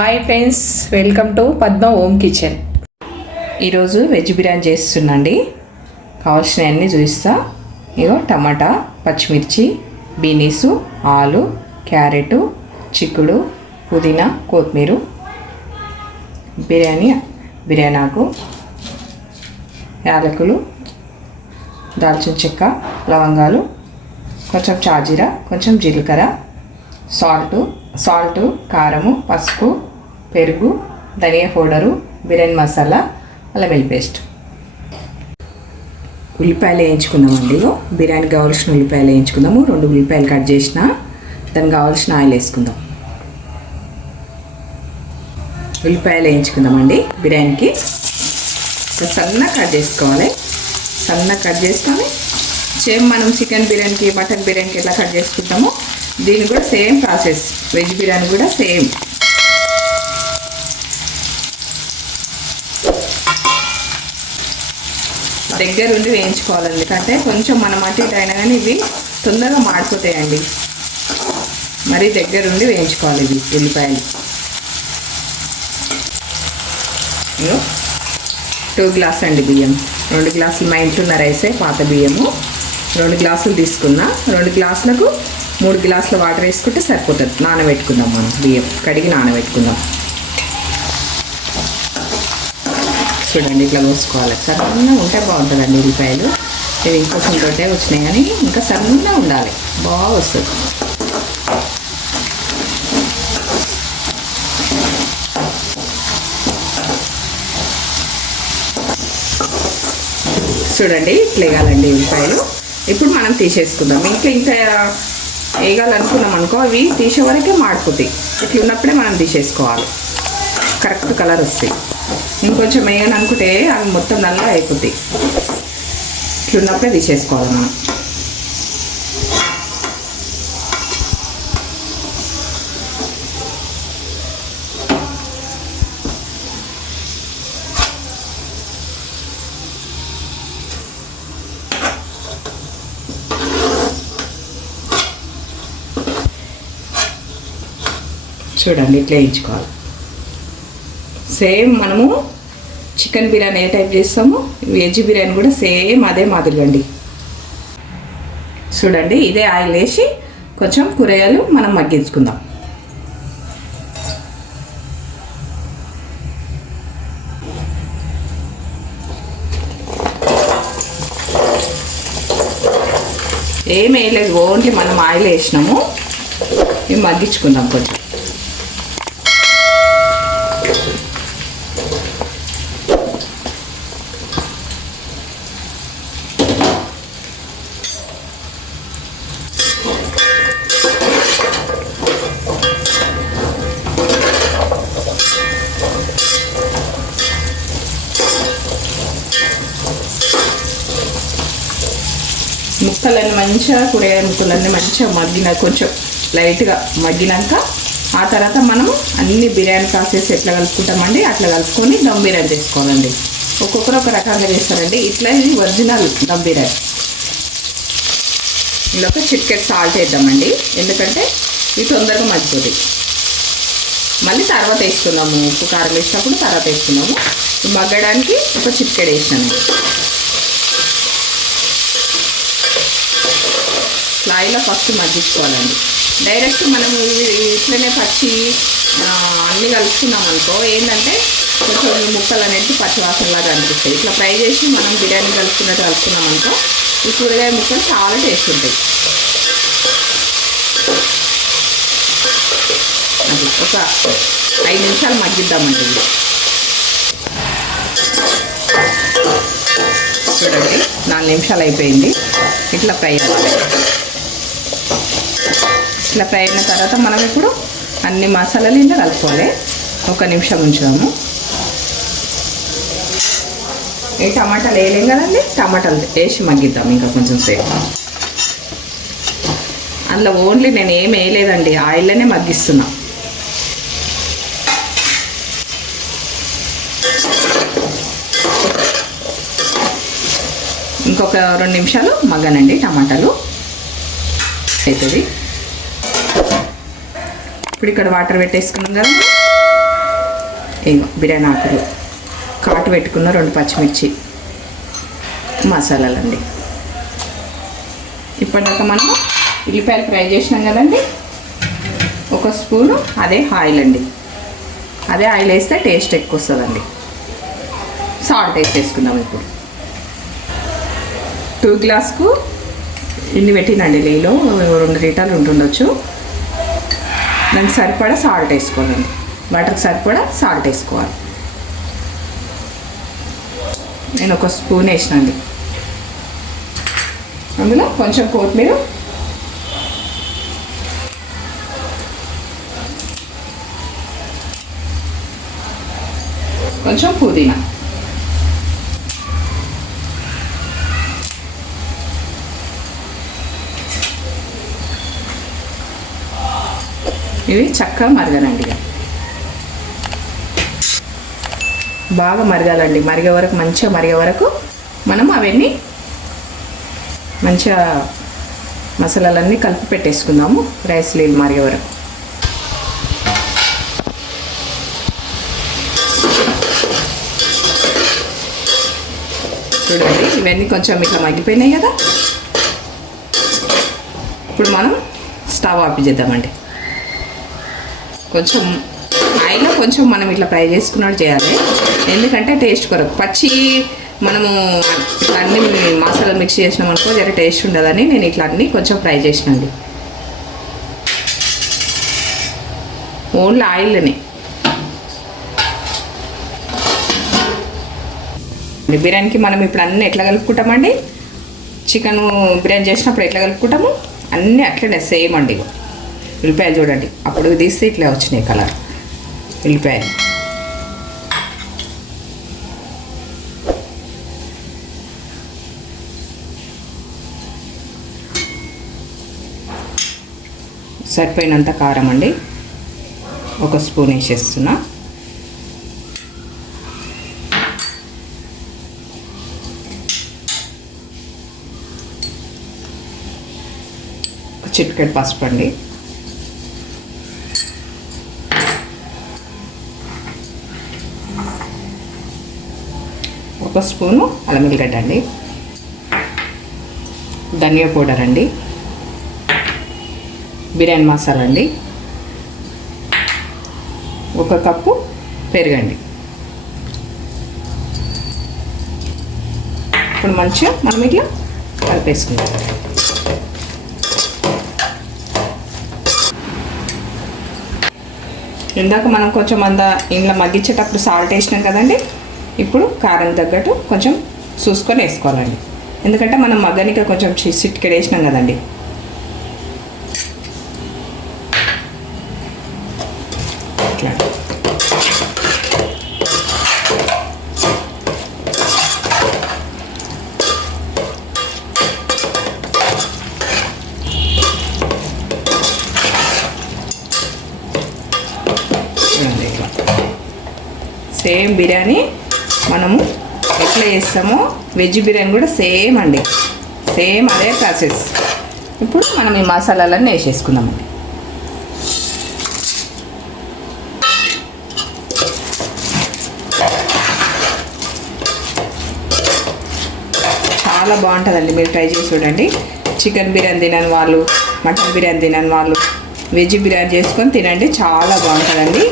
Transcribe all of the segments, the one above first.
Hi friends welcome to Padma Om kitchen ఈరోజు veg biryani చేస్తుందండి కావాల్సినవన్నీ చూపిస్తా. ఇగో టమాటా పచ్చిమిర్చి బీనీసు ఆలు క్యారెట్ చిక్కుడు పుదీనా కొత్తిమీర. బిర్యానీ బిర్యానీ ఆకు యాలకులు దాల్చిన చెక్క లవంగాలు కొంచెం చాజీరా కొంచెం జీలకర్ర సాల్ట్ సాల్ట్ కారము పసుపు పెరుగు ధనియా పౌడరు బిర్యానీ మసాలా అల్లం వెల్లి పేస్ట్. ఉల్లిపాయలు వేయించుకుందామండి ఇగో బిర్యానీకి కావాల్సిన ఉల్లిపాయలు వేయించుకుందాము. రెండు ఉల్లిపాయలు కట్ చేసిన దానికి కావాల్సిన ఆయిల్ వేసుకుందాం. ఉల్లిపాయలు వేయించుకుందామండి బిర్యానీకి. సన్న కట్ చేసుకోవాలి. సన్న కట్ చేసుకొని సేమ్ మనం చికెన్ బిర్యానీకి మటన్ బిర్యానీకి ఎట్లా కట్ చేసుకుంటామో దీన్ని కూడా సేమ్ ప్రాసెస్. వెజ్ బిర్యానీ కూడా సేమ్. దగ్గర ఉండి వేయించుకోవాలి ఎందుకంటే కొంచెం మనం అటు ఇటు అయినా కానీ ఇవి తొందరగా మాడిపోతాయండి. మరీ దగ్గర ఉండి వేయించుకోవాలి ఇవి ఉల్లిపాయలు. టూ గ్లాస్ అండి బియ్యం. రెండు గ్లాసులు మా ఇంట్లో రైసే పాత బియ్యము. రెండు గ్లాసులు తీసుకున్నా రెండు గ్లాసులకు మూడు గ్లాసుల వాటర్ వేసుకుంటే సరిపోతుంది. నానబెట్టుకుందాం మనం బియ్యం కడిగి నానబెట్టుకుందాం. చూడండి ఇట్లా కోసుకోవాలి సన్నగా ఉంటే బాగుంటుందండి ఉల్లిపాయలు. ఇవి ఇంకొంచెం దొడ్డే వచ్చినాయి కానీ ఇంకా సన్నగా ఉండాలి. బాగా వస్తుంది. చూడండి ఇట్లా వేయాలండి ఉల్లిపాయలు. ఇప్పుడు మనం తీసేసుకుందాం. ఇంకా ఇంకా వేయాలనుకున్నాం అనుకో అవి తీసే వరకే మాడిపోతాయి. ఇట్లా ఉన్నప్పుడే మనం తీసేసుకోవాలి. కరెక్ట్ కలర్ వస్తాయి. ఇంకొంచెం వేయని అనుకుంటే అవి మొత్తం నల్ల అయిపోతాయి ఇట్లా ఉన్నప్పుడే తీసేసుకోవాలి మనం. చూడండి ఇట్లా వేయించుకోవాలి. సేమ్ మనము చికెన్ బిర్యానీ ఏ టైప్ చేస్తామో వెజ్ బిర్యానీ కూడా సేమ్ అదే మాదిరిగండి చూడండి ఇదే ఆయిల్ వేసి కొంచెం కూరగాయలు మనం మగ్గించుకుందాం. ఏం వేయలేదు ఓన్లీ మనం ఆయిల్ వేసినాము. ఇవి మగ్గించుకుందాం కొంచెం. ముక్కలన్నీ మంచిగా కూరగాయ ముక్కలన్నీ మంచిగా మగ్గిన కొంచెం లైట్గా మగ్గినాక ఆ తర్వాత మనం అన్ని బిర్యానీ ప్రాసెస్ ఎట్లా కలుపుకుంటామండి అట్లా కలుపుకొని దమ్ బిర్యానీ చేసుకోవాలండి. ఒక్కొక్కరు ఒక రకంగా చేస్తారండి. ఇట్లా ఇది ఒరిజినల్ దమ్ బిర్యానీ ఇందులో ఒక చిట్కెట్ సాల్ట్ వేద్దామండి. ఎందుకంటే ఇది తొందరగా మర్చిపోతుంది మళ్ళీ తర్వాత వేసుకున్నాము ఉప్పు కారం వేసినప్పుడు తర్వాత వేసుకున్నాము మగ్గడానికి ఒక చిట్కెట్ వేసినాము. ఫ్రైలో ఫస్ట్ మగ్గించుకోవాలండి. డైరెక్ట్ మనం ఇట్లనే పచ్చి అన్నీ కలుపుకున్నాం అనుకో ఏంటంటే కొంచెం ఈ ముక్కలు అనేది పచ్చివాసనలాగా అనిపిస్తాయి. ఇట్లా ఫ్రై చేసి మనం బిర్యానీ కలుపుకున్నట్టు కలుపుకున్నాం అనుకో ఈ కూరగాయ ముక్కలు చాలా టేస్ట్ ఉంటాయి. అది ఒక ఐదు నిమిషాలు మగ్గిద్దామండి ఇది. చూడండి నాలుగు నిమిషాలు అయిపోయింది. ఇట్లా ఫ్రై అవ్వాలి. ఇట్లా ఫ్రై అయిన తర్వాత మనం ఇప్పుడు అన్ని మసాలాలు ఇంట్లో కలుపుకోవాలి. ఒక నిమిషం ఉంచుదాము. ఈ టమాటాలు వేయలేం కదండి టమాటాలు వేసి మగ్గిద్దాం ఇంకా కొంచెం సేపు. అందులో ఓన్లీ నేను ఏం వేయలేదండి ఆయిల్లోనే మగ్గిస్తున్నా. ఇంకొక రెండు నిమిషాలు మగ్గనండి టమాటాలు. అవుతుంది ఇప్పుడు ఇక్కడ వాటర్ పెట్టేసుకున్నాం కదా. ఇగో బిర్యానీ ఆకులు. కాటు పెట్టుకున్న రెండు పచ్చిమిర్చి మసాలాలండి. ఇప్పటిదాకా మనం ఉల్లిపాయలు ఫ్రై చేసినాం కదండి. ఒక స్పూను అదే ఆయిల్ అండి అదే ఆయిల్ వేస్తే టేస్ట్ ఎక్కువ వస్తుందండి. సాల్ట్ వేసేసుకుందాం ఇప్పుడు. టూ గ్లాస్కు ఇన్ని పెట్టినండి నెయ్యిలో రెండు లీటర్లు ఉంటుండొచ్చు. దానికి సరిపడా సాల్ట్ వేసుకోవాలండి వాటర్కి సరిపడా సాల్ట్ వేసుకోవాలి. నేను ఒక స్పూన్ వేసినండి. అందులో కొంచెం కొత్తిమీర. కొంచెం పుదీనా. ఇవి చక్కగా మరగనండి బాగా మరగాలండి. మరిగే వరకు మంచిగా మరిగే వరకు మనం అవన్నీ మంచిగా మసాలాలన్నీ కలిపి పెట్టేసుకుందాము. రైస్ నీళ్ళు మరిగే వరకు. చూడండి ఇవన్నీ కొంచెం ఇట్లా మగ్గిపోయినాయి కదా. ఇప్పుడు మనం స్టవ్ ఆపి చేద్దామండి. కొంచెం ఆయిల్లో కొంచెం మనం ఇట్లా ఫ్రై చేసుకున్నట్టు చేయాలి. ఎందుకంటే టేస్ట్ కొరకు. పచ్చి మనము ఇట్లా అన్ని మసాలా మిక్స్ చేసినాం అనుకో జర టేస్ట్ ఉండదని నేను ఇట్లా అన్ని కొంచెం ఫ్రై చేసినండి. ఓన్లీ ఆయిల్ని బిర్యానీకి మనం ఇప్పుడు అన్నీ ఎట్లా కలుపుకుంటామండి? చికెన్ బిర్యానీ చేసినప్పుడు ఎట్లా కలుపుకుంటాము? అన్నీ అట్లనే సేమ్ అండి ఉల్లిపాయలు చూడండి. అప్పుడు తీస్తే ఇట్లా వచ్చినాయి కలర్. ఉల్లిపాయలు. సరిపోయినంత కారం అండి. ఒక స్పూన్ వేసేస్తున్నా. చిట్కెట్ పసుపు అండి. ఒక స్పూను అల్లం వెల్లిగడ్డ అండి. ధనియా పౌడర్ అండి. బిర్యానీ మసాలా అండి. ఒక కప్పు పెరుగండి. ఇప్పుడు మంచిగా మనం ఇట్లా కలిపేసుకుందాం. ఇందాక మనం కొంచెం అంద ఇంట్లో మగ్గించేటప్పుడు సాల్ట్ వేసినాం కదండి. ఇప్పుడు కారం తగ్గట్టు కొంచెం చూసుకొని వేసుకోవాలండి. ఎందుకంటే మనం మగ్గనిక కొంచెం సిట్కెడ్ వేసినాం కదండి ఇట్లా చూడండి ఇట్లా సేమ్ బిర్యానీ మనము ఎట్లా చేస్తామో. వెజ్ బిర్యానీ కూడా సేమ్ అండి. సేమ్ అదే ప్రాసెస్ ఇప్పుడు మనం ఈ మసాలాలన్నీ వేసేసుకుందామండి చాలా బాగుంటుందండి. మీరు ట్రై చేసి చూడండి. చికెన్ బిర్యానీ తినని వాళ్ళు మటన్ బిర్యానీ తినని వాళ్ళు వెజ్ బిర్యానీ చేసుకొని తినండి. చాలా బాగుంటుందండి.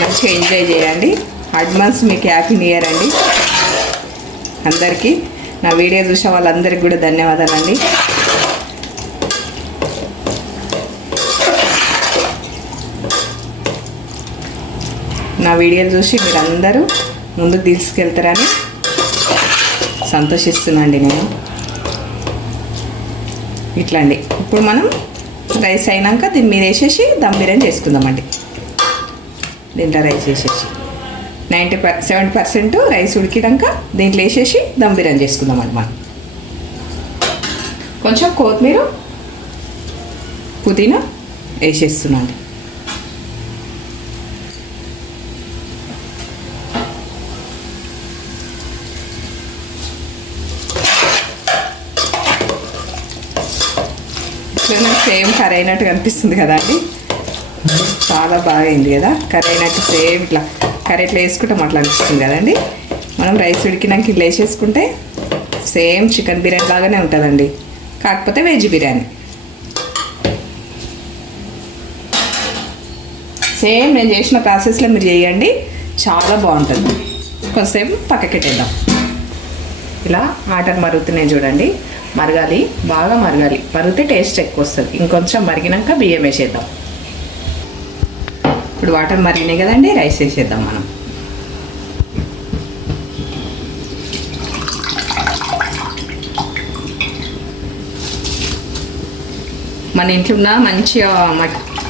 మంచిగా ఎంజాయ్ చేయండి. అడ్వాన్స్ మీకు హ్యాపీ న్యూ ఇయర్ అండి. అందరికీ నా వీడియో చూసే వాళ్ళందరికీ కూడా ధన్యవాదాలండి. నా వీడియోలు చూసి మీరందరూ ముందుకు తీసుకెళ్తారని సంతోషిస్తున్నాండి నేను. ఇట్లా అండి ఇప్పుడు మనం రైస్ అయినాక దీని మీద వేసేసి దమ్ బిర్యానీ చేసుకుందామండి. దీంట్లో రైస్ వేసేసి. Ninety per seventy percent rice ఉడికినాక దీంట్లో వేసేసి దమ్ బిర్యానీ చేసుకుందాం అనమాట కొంచెం కొత్తిమీర పుదీనా వేసేస్తున్నాను. ఇట్లా సేమ్ కర్రీ అయినట్టు కనిపిస్తుంది కదా అండి. చాలా బాగా అయింది కదా కర్రీ అయినట్టు సేమ్ ఇట్లా కర్రీ ఎట్లా వేసుకుంటాం అట్లా అనిపిస్తుంది కదండి. మనం రైస్ ఉడికినాక ఇట్లా వేసేసుకుంటే సేమ్ చికెన్ బిర్యానీ లాగానే ఉంటుందండి. కాకపోతే వెజ్ బిర్యానీ. సేమ్ నేను చేసిన ప్రాసెస్లో మీరు చేయండి. చాలా బాగుంటుంది. కొంతసేపు పక్కకెట్టేద్దాం ఇలా వాటర్ మరుగుతున్నాయి చూడండి. మరగాలి బాగా మరగాలి. మరిగితే టేస్ట్ ఎక్కువ వస్తుంది. ఇంకొంచెం మరిగినాక బియ్యం వేసేద్దాం. ఇప్పుడు వాటర్ మరిగినాయి కదండి రైస్ వేసేద్దాం మనం. మన ఇంట్లో ఉన్న మంచిగా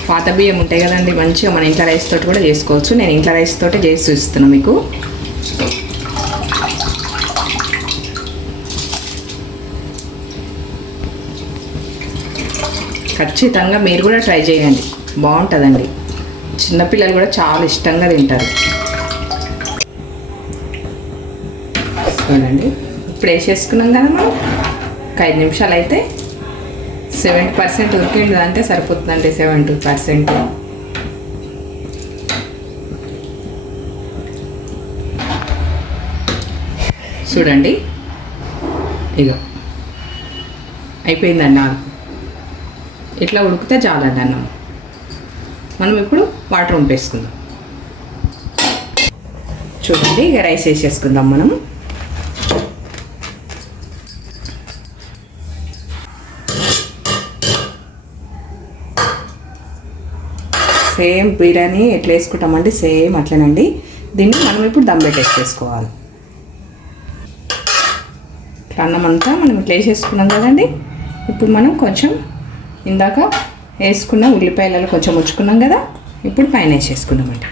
పాత బియ్యం ఉంటాయి కదండి మంచిగా మన ఇంట్లో రైస్ తోటి కూడా చేసుకోవచ్చు. నేను ఇంట్లో రైస్ తోటి చేసి చూస్తున్నాను మీకు. ఖచ్చితంగా మీరు కూడా ట్రై చేయండి. బాగుంటుందండి. చిన్నపిల్లలు కూడా చాలా ఇష్టంగా తింటారు. చూడండి ఇప్పుడు వేసేసుకున్నాం కదా మనం. ఒక ఐదు నిమిషాలు అయితే సెవెంటీ పర్సెంట్ ఉరికింది అంటే సరిపోతుందండి సెవెంటీ పర్సెంట్. చూడండి. ఇక అయిపోయిందండి ఇట్లా ఉడికితే చాలండి అన్నం. మనం ఇప్పుడు వాటర్ ఉంపేసుకుందాం. చూడండి ఇక రైస్ వేసేసుకుందాం మనం సేమ్ బిర్యానీ ఎట్లా వేసుకుంటామండి సేమ్ అట్లనండి. దీన్ని మనం ఇప్పుడు దమ్ పెట్టేసేసుకోవాలి ఇట్లా అన్నం అంతా మనం ఇట్లా వేసేసుకున్నాం కదండి. ఇప్పుడు మనం కొంచెం ఇందాక వేసుకున్న ఉల్లిపాయలలో కొంచెం ఉంచుకున్నాం కదా ఇప్పుడు పైన వేసేసుకున్నామండి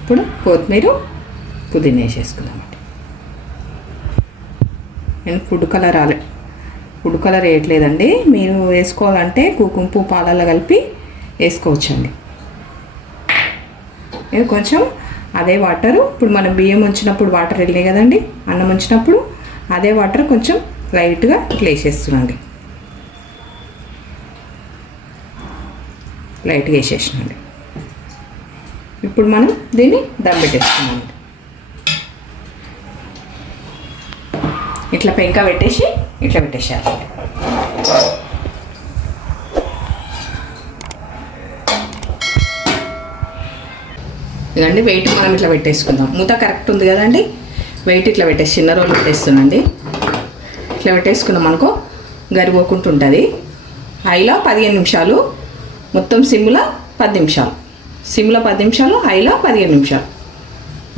ఇప్పుడు కొత్తిమీర పుదీనా వేసేసుకుందామండి నేను ఫుడ్ కలర్ రాలే. ఫుడ్ కలర్ వేయట్లేదండి. మీరు వేసుకోవాలంటే కుంకుమ పాలల్లో కలిపి వేసుకోవచ్చండి. ఇది కొంచెం అదే వాటరు. ఇప్పుడు మనం బియ్యం ఉంచినప్పుడు వాటర్ వెళ్ళినాయి కదండి. అన్నం ఉంచినప్పుడు అదే వాటర్ కొంచెం లైట్గా ఇట్లా వేసేస్తున్నాండి. లైట్గా వేసేసినండి. ఇప్పుడు మనం దీన్ని దమ్ పెట్టేస్తున్నాం ఇట్లా పెంక పెట్టేసి ఇట్లా పెట్టేసారు ఇదండి వెయిట్ మనం ఇట్లా పెట్టేసుకుందాం. మూత కరెక్ట్ ఉంది కదండి? వెయిట్ ఇట్లా పెట్టేసి చిన్న రోజులు పెట్టేస్తున్నాండి ఇట్లా పెట్టేసుకున్నాం అనుకో గరిపోకుంటూ ఉంటుంది హైలో పదిహేను నిమిషాలు మొత్తం సిమ్లో పది నిమిషాలు. సిమ్లో పది నిమిషాలు హైలో పదిహేను నిమిషాలు.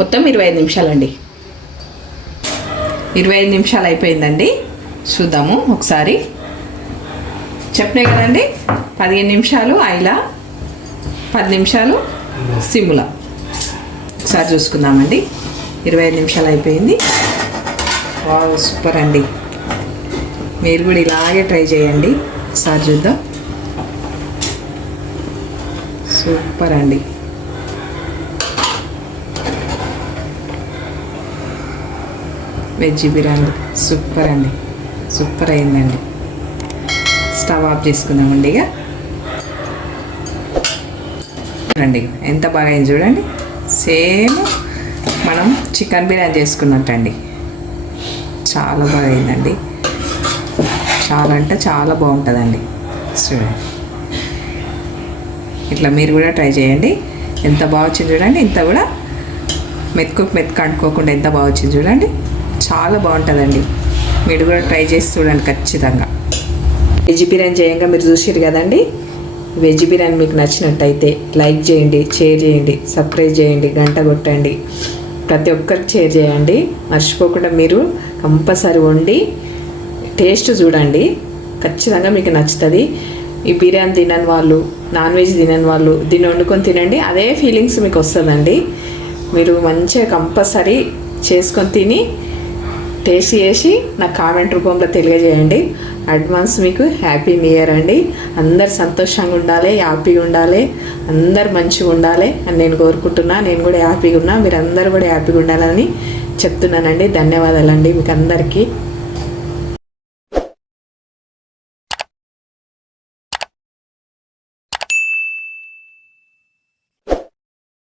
మొత్తం ఇరవై ఐదు నిమిషాలండి. ఇరవై ఐదు నిమిషాలు అయిపోయిందండి. చూద్దాము ఒకసారి. చెప్పినాయి కదండి? పదిహేను నిమిషాలు ఐలా పది నిమిషాలు సిమ్లా ఒకసారి చూసుకుందామండి. ఇరవై ఐదు నిమిషాలు అయిపోయింది. వావ్ సూపర్ అండి. మీరు కూడా ఇలాగే ట్రై చేయండి. ఒకసారి చూద్దాం. సూపర్ అండి. వెజ్ బిర్యానీ. సూపర్ అండి. సూపర్ అయిందండి. స్టవ్ ఆఫ్ చేసుకుందామండి ఇక. రండి ఎంత బాగా అయింది చూడండి. సేమ్ మనం చికెన్ బిర్యానీ చేసుకున్నట్టండి. చాలా బాగా అయిందండి. చాలా అంటే చాలా బాగుంటుందండి. చూడండి. ఇట్లా మీరు కూడా ట్రై చేయండి. ఎంత బాగా వచ్చింది చూడండి. ఇంత కూడా మెతుకు మెతుకు అంటుకోకుండా ఎంత బాగా వచ్చింది చూడండి. చాలా బాగుంటుందండి. మీరు కూడా ట్రై చేసి చూడండి ఖచ్చితంగా. వెజ్ బిర్యానీ చేయంగా మీరు చూసారు కదండి? వెజ్ బిర్యానీ మీకు నచ్చినట్టయితే లైక్ చేయండి షేర్ చేయండి సబ్స్క్రైబ్ చేయండి గంట కొట్టండి. ప్రతి ఒక్కరికి షేర్ చేయండి. మర్చిపోకుండా మీరు కంపల్సరీ వండి టేస్ట్ చూడండి. ఖచ్చితంగా మీకు నచ్చుతుంది. ఈ బిర్యానీ తినని వాళ్ళు నాన్ వెజ్ తినని వాళ్ళు దీన్ని వండుకొని తినండి. అదే ఫీలింగ్స్ మీకు వస్తుందండి. మీరు మంచిగా కంపల్సరీ చేసుకొని తిని టేస్ట్ చేసి నాకు కామెంట్ రూపంలో తెలియజేయండి. అడ్వాన్స్ మీకు హ్యాపీ న్యూ ఇయర్ అండి. అందరు సంతోషంగా ఉండాలి హ్యాపీగా ఉండాలి అందరు మంచిగా ఉండాలి అని నేను కోరుకుంటున్నా. నేను కూడా హ్యాపీగా ఉన్నా మీరు అందరు కూడా హ్యాపీగా ఉండాలని చెప్తున్నానండి. ధన్యవాదాలండి. మీకు అందరికీ